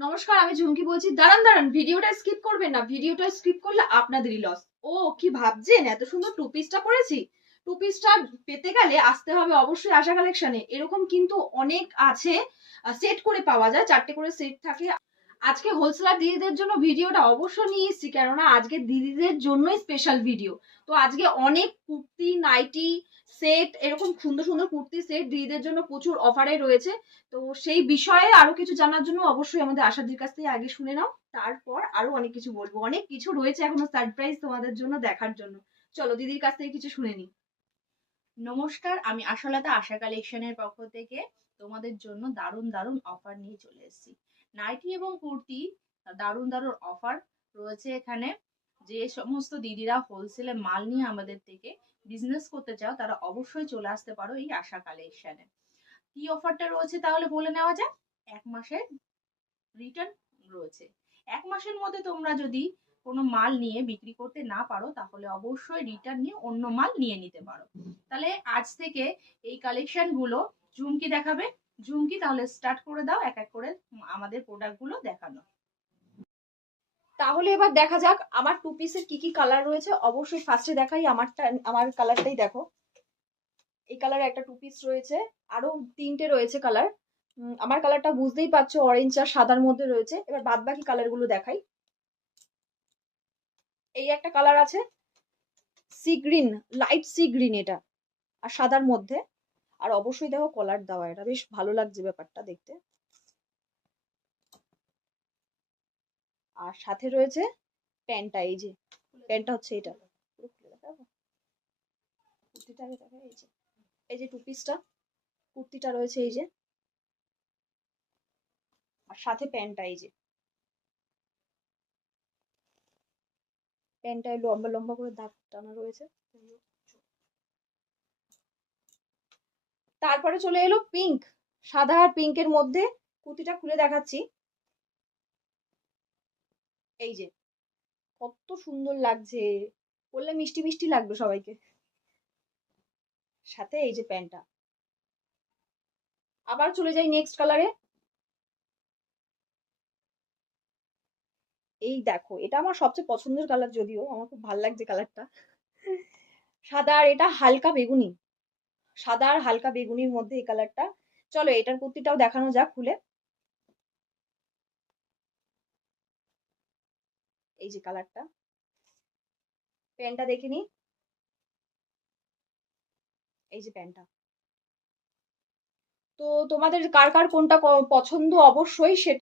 নমস্কার, আমি ঝুমকি বলছি। দাঁড়ান দাঁড়ান, ভিডিওটা স্কিপ করবেন না। ভিডিওটা স্কিপ করলে আপনাদেরই লস। ও কি ভাবছেন এত সুন্দর টু পিসটা পরেছি? টু পিসটা পেতে গেলে আসতে হবে অবশ্যই আশা কালেকশনে। এরকম কিন্তু অনেক আছে, সেট করে পাওয়া যায়, 4টে করে সেট থাকে। আজকে হোলসেলার দিদিদের জন্য ভিডিওটা অবশ্য নিয়ে এসেছি, কেননা আজকে দিদিদের জন্যই স্পেশাল ভিডিও। তো আজকে অনেক কুর্তি, নাইটি সেট, এরকম সুন্দর সুন্দর কুর্তি সেট দিদিদের জন্য প্রচুর অফারে রয়েছে। তো সেই বিষয়ে আরো কিছু জানার জন্য অবশ্যই আমাদের আশাদির কাছ থেকে আগে শুনে নাও, তারপর আরো অনেক কিছু বলবো। অনেক কিছু রয়েছে এখনো সারপ্রাইজ তোমাদের জন্য দেখার জন্য। চলো দিদির কাছ থেকে কিছু শুনে নিই। নমস্কার, আমি আশালতা আশা কালেকশনের পক্ষ থেকে তোমাদের জন্য দারুণ দারুণ অফার নিয়ে চলে এসেছি। নাইটি এবং কুর্তি দারুণ দারুণ অফার রয়েছে এখানে। যে সমস্ত দিদিরা হোলসেলে মাল নিয়ে আমাদের থেকে বিজনেস করতে চাও তারা অবশ্যই চলে আসতে পারো এই আশা কালেকশনে। কি অফারটা রয়েছে তাহলে বলে নেওয়া যাক। 1 মাসের রিটার্ন রয়েছে। 1 মাসের মধ্যে তোমরা যদি কোনো মাল নিয়ে বিক্রি করতে না পারো তাহলে অবশ্যই রিটার্ন নিয়ে অন্য মাল নিয়ে নিতে পারো। তাহলে আজ থেকে এই কালেকশন গুলো ঝুমকি দেখাবে। ঝুমকি তাহলে স্টার্ট করে দাও এক এক করে আমাদের প্রোডাক্ট গুলো দেখানো। তাহলে এবার দেখা যাক আমার টু পিসের কি কি কালার রয়েছে। অবশ্যই ফার্স্টে দেখাই আমারটা, আমার কালারটাই দেখো। এই কালারে একটা টু পিস রয়েছে, আরো 3টে রয়েছে কালার। আমার কালারটা বুঝতেই পারছো, অরেঞ্জ আর সাদার মধ্যে রয়েছে। এবার বাদ বাকি কালার গুলো দেখাই। এই একটা কালার আছে, sea green, light sea green এটা, আর সাদার মধ্যে। আর অবশ্যই দেখো কলার দেওয়া, এটা বেশ ভালো লাগছে ব্যাপারটা দেখতে। আর সাথে রয়েছে প্যান্টটা, এই যে প্যান্টটা হচ্ছে এটা। কুর্তিটা আগে দেখো, এই যে টু পিসটা, কুর্তিটা রয়েছে এই যে, আর সাথে প্যান্টটা এই যে। প্যান্টটায় লম্বা লম্বা করে দাগ টানা রয়েছে। তারপরে চলে এলো পিঙ্ক, সাদা আর পিঙ্কের মধ্যে। কুর্তিটা খুলে দেখাচ্ছি, এই যে কত সুন্দর লাগছে, বললে মিষ্টি মিষ্টি লাগবে সবাইকে। সাথে এই যে প্যান্টটা। আবার চলে যাই নেক্সট কালারে। এই দেখো, এটা আমার সবচেয়ে পছন্দের কালার, যদিও আমার খুব ভালো লাগছে কালারটা। সাদা আর এটা হালকা বেগুনি, সাদা আর হালকা বেগুনির মধ্যে এই কালারটা। চলো এটার কুর্তিটাও দেখানো যাক খুলে। এই যে কালারটা, প্যান্টটা দেখে নি, এই যে প্যান্টটা। তো তোমাদের কার কার কোনটা পছন্দ অবশ্যই সেটা